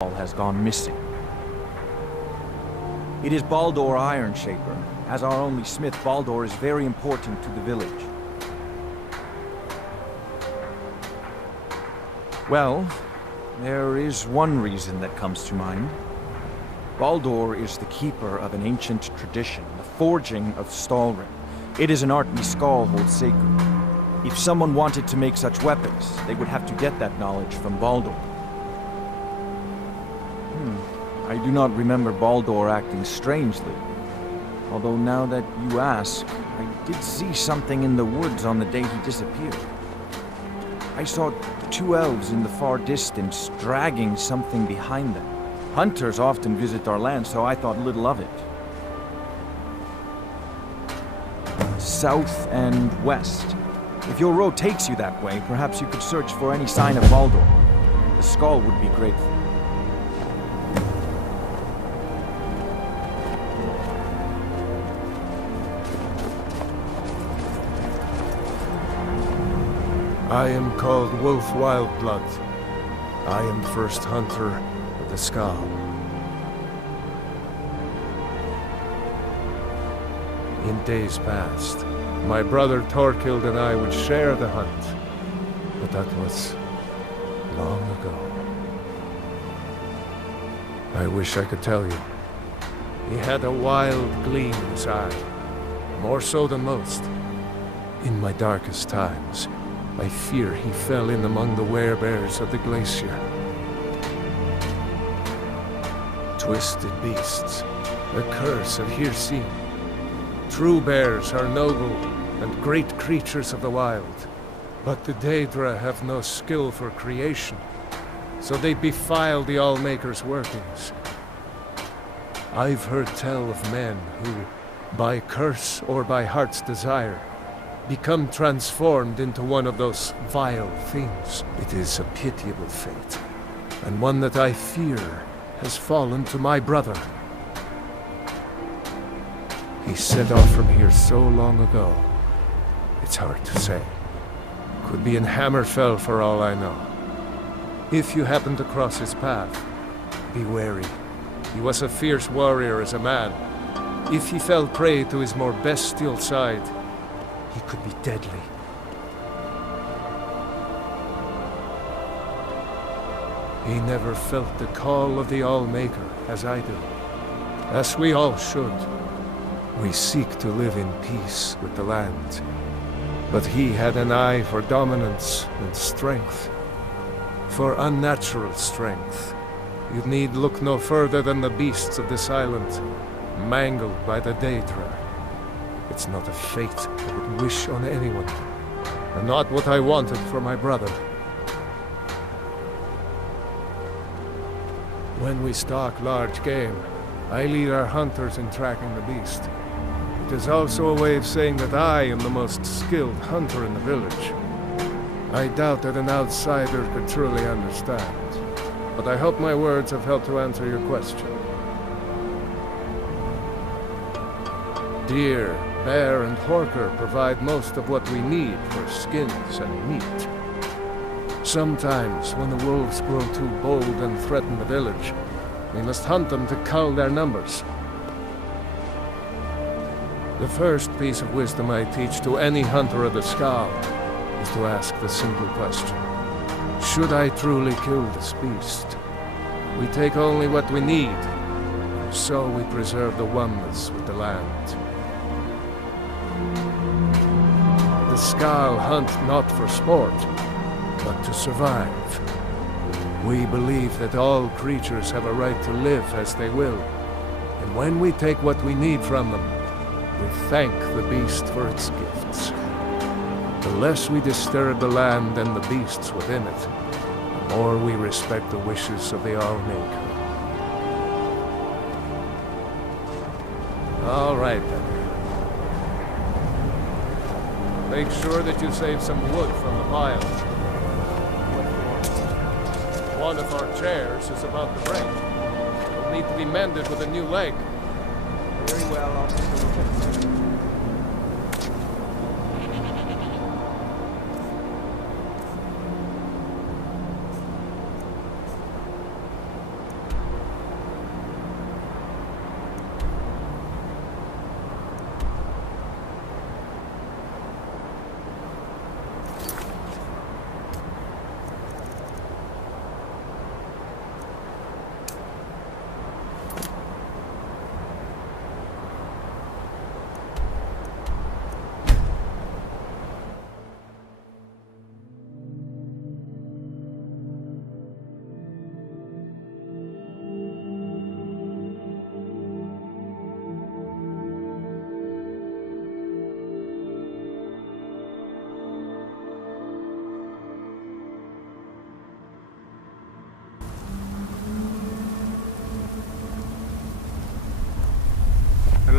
has gone missing. It is Baldor Iron Shaper. As our only smith, Baldor is very important to the village. Well, there is one reason that comes to mind. Baldor is the keeper of an ancient tradition, the forging of Stalhrim. It is an art the Skaal holds sacred. If someone wanted to make such weapons, they would have to get that knowledge from Baldor. I do not remember Baldor acting strangely. Although now that you ask, I did see something in the woods on the day he disappeared. I saw two elves in the far distance dragging something behind them. Hunters often visit our land, so I thought little of it. South and west. If your road takes you that way, perhaps you could search for any sign of Baldor. The Skaal would be grateful. I am called Wolf Wildblood. I am the first hunter of the Skaal. In days past, my brother Torkild and I would share the hunt, but that was long ago. I wish I could tell you. He had a wild gleam in his eye, more so than most. In my darkest times, I fear he fell in among the werebears of the glacier. Twisted beasts, the curse of Hircine. True bears are noble and great creatures of the wild, but the Daedra have no skill for creation, so they defile the Allmaker's workings. I've heard tell of men who, by curse or by heart's desire, become transformed into one of those vile things. It is a pitiable fate, and one that I fear has fallen to my brother. He set off from here so long ago, it's hard to say. Could be in Hammerfell for all I know. If you happen to cross his path, be wary. He was a fierce warrior as a man. If he fell prey to his more bestial side, he could be deadly. He never felt the call of the Allmaker as I do. As we all should. We seek to live in peace with the land. But he had an eye for dominance and strength. For unnatural strength, you'd need look no further than the beasts of this island, mangled by the Daedra. It's not a fate I would wish on anyone, and not what I wanted for my brother. When we stalk large game, I lead our hunters in tracking the beast. It is also a way of saying that I am the most skilled hunter in the village. I doubt that an outsider could truly understand, but I hope my words have helped to answer your question. Deer, bear, and horker provide most of what we need for skins and meat. Sometimes, when the wolves grow too bold and threaten the village, we must hunt them to cull their numbers. The first piece of wisdom I teach to any hunter of the Skaal is to ask the simple question. Should I truly kill this beast? We take only what we need, so we preserve the oneness with the land. The Skaal hunt not for sport, but to survive. We believe that all creatures have a right to live as they will, and when we take what we need from them, we thank the beast for its gifts. The less we disturb the land and the beasts within it, the more we respect the wishes of the Allmaker. All right, then. Make sure that you save some wood from the pile. One of our chairs is about to break. It'll need to be mended with a new leg. Very well, I'll take a look at it.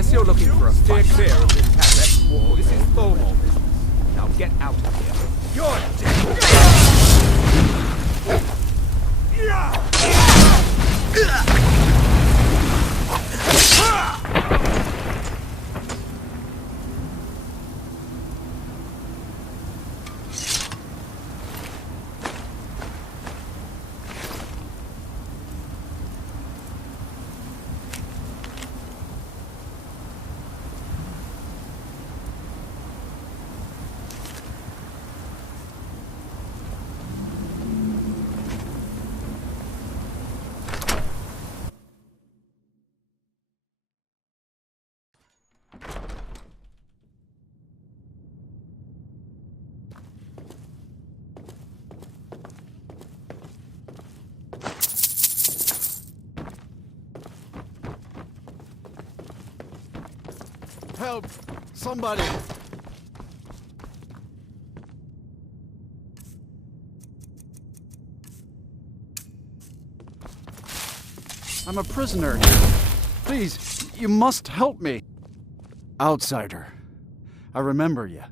Unless you're looking for a fight. Steer clear of this path. War. This is Thormod. Now get out of here. You're dead. Help! Somebody! I'm a prisoner here. Please, you must help me. Outsider, I remember you.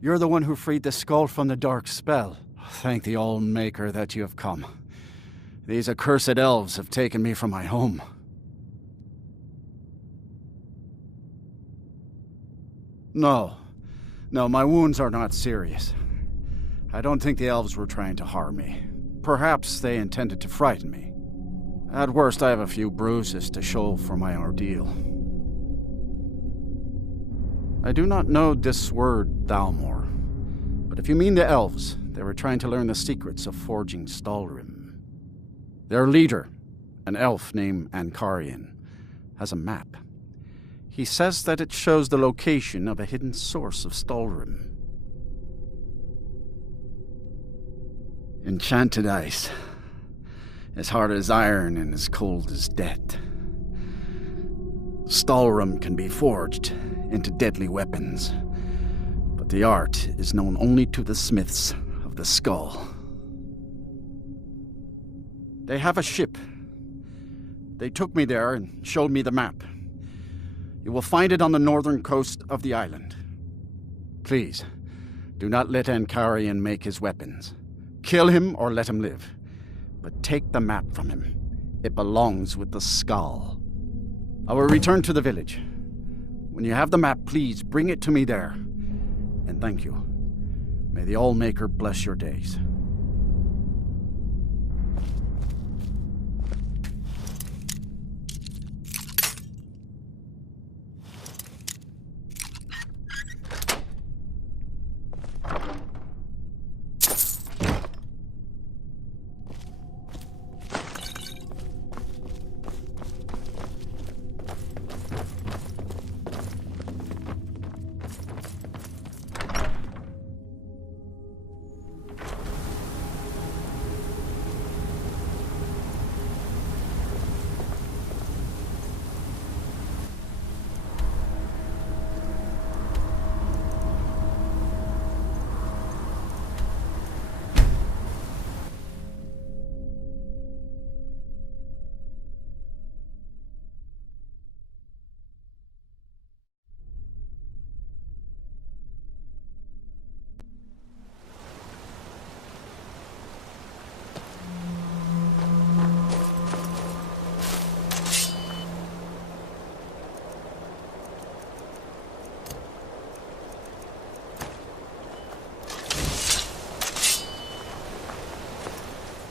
You're the one who freed the Skaal from the dark spell. Thank the All-Maker that you have come. These accursed elves have taken me from my home. No, my wounds are not serious. I don't think the elves were trying to harm me. Perhaps they intended to frighten me. At worst, I have a few bruises to show for my ordeal. I do not know this word, Thalmor, but if you mean the elves, they were trying to learn the secrets of forging Stalhrim. Their leader, an elf named Ankarian, has a map. He says that it shows the location of a hidden source of Stalhrim. Enchanted ice. As hard as iron and as cold as death. Stalhrim can be forged into deadly weapons, but the art is known only to the smiths of the Skaal. They have a ship. They took me there and showed me the map. You will find it on the northern coast of the island. Please, do not let Ankarian make his weapons. Kill him or let him live. But take the map from him. It belongs with the Skaal. I will return to the village. When you have the map, please bring it to me there. And thank you. May the All-Maker bless your days.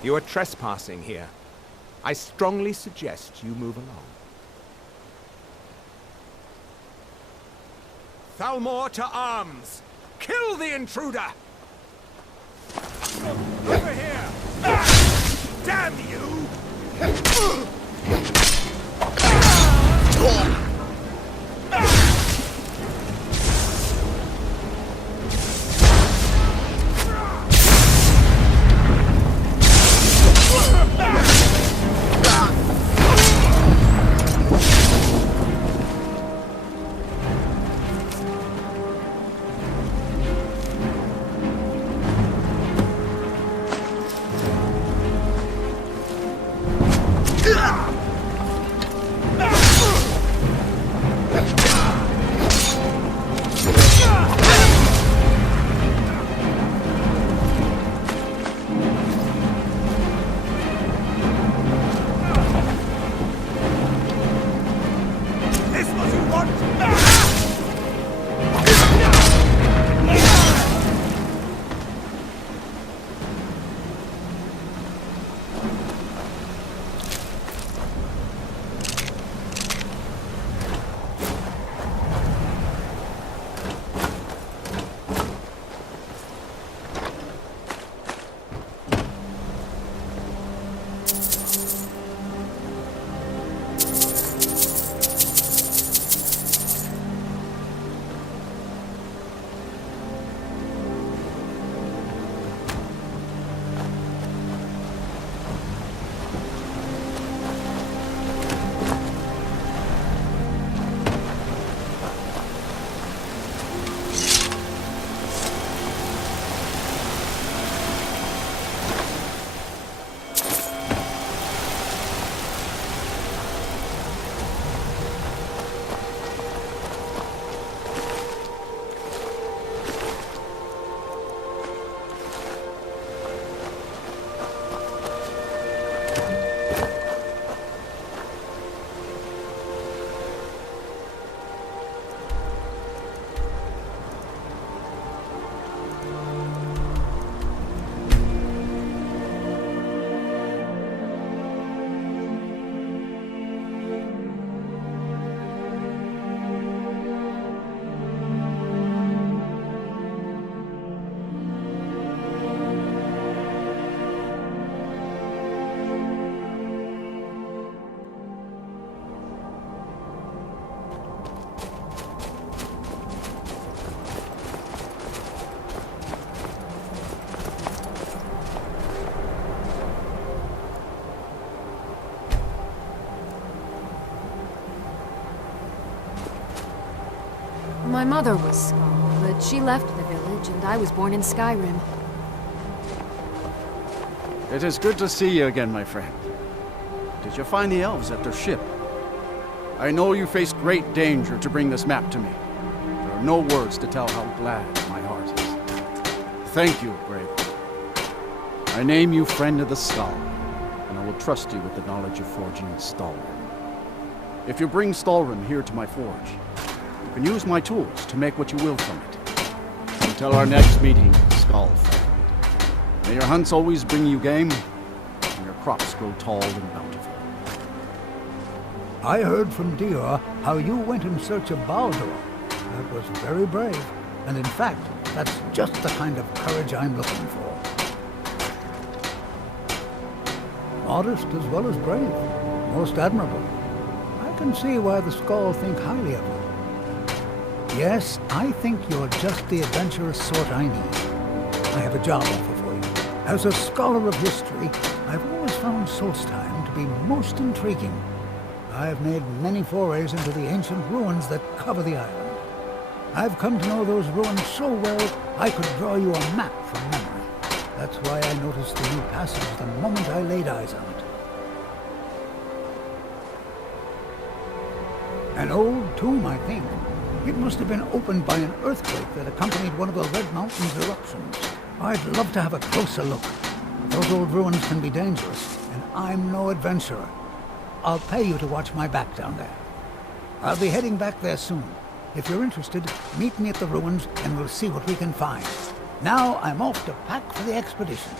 You are trespassing here. I strongly suggest you move along. Thalmor to arms! Kill the intruder! Over here! Damn you! My mother was Skaal, but she left the village and I was born in Skyrim. It is good to see you again, my friend. Did you find the elves at their ship? I know you faced great danger to bring this map to me. There are no words to tell how glad my heart is. Thank you, Grahheimkaal. I name you friend of the Skaal, and I will trust you with the knowledge of forging Stalhrim. If you bring Stalhrim here to my forge, you can use my tools to make what you will from it. Until our next meeting, Skaal friend. May your hunts always bring you game, and your crops grow tall and bountiful. I heard from Deor how you went in search of Baldor. That was very brave, and in fact, that's just the kind of courage I'm looking for. Modest as well as brave. Most admirable. I can see why the Skaal think highly of you. Yes, I think you're just the adventurous sort I need. I have a job offer for you. As a scholar of history, I've always found Stalhrim to be most intriguing. I've made many forays into the ancient ruins that cover the island. I've come to know those ruins so well, I could draw you a map from memory. That's why I noticed the new passage the moment I laid eyes on it. An old tomb, I think. It must have been opened by an earthquake that accompanied one of the Red Mountain's eruptions. I'd love to have a closer look. Those old ruins can be dangerous, and I'm no adventurer. I'll pay you to watch my back down there. I'll be heading back there soon. If you're interested, meet me at the ruins and we'll see what we can find. Now I'm off to pack for the expedition.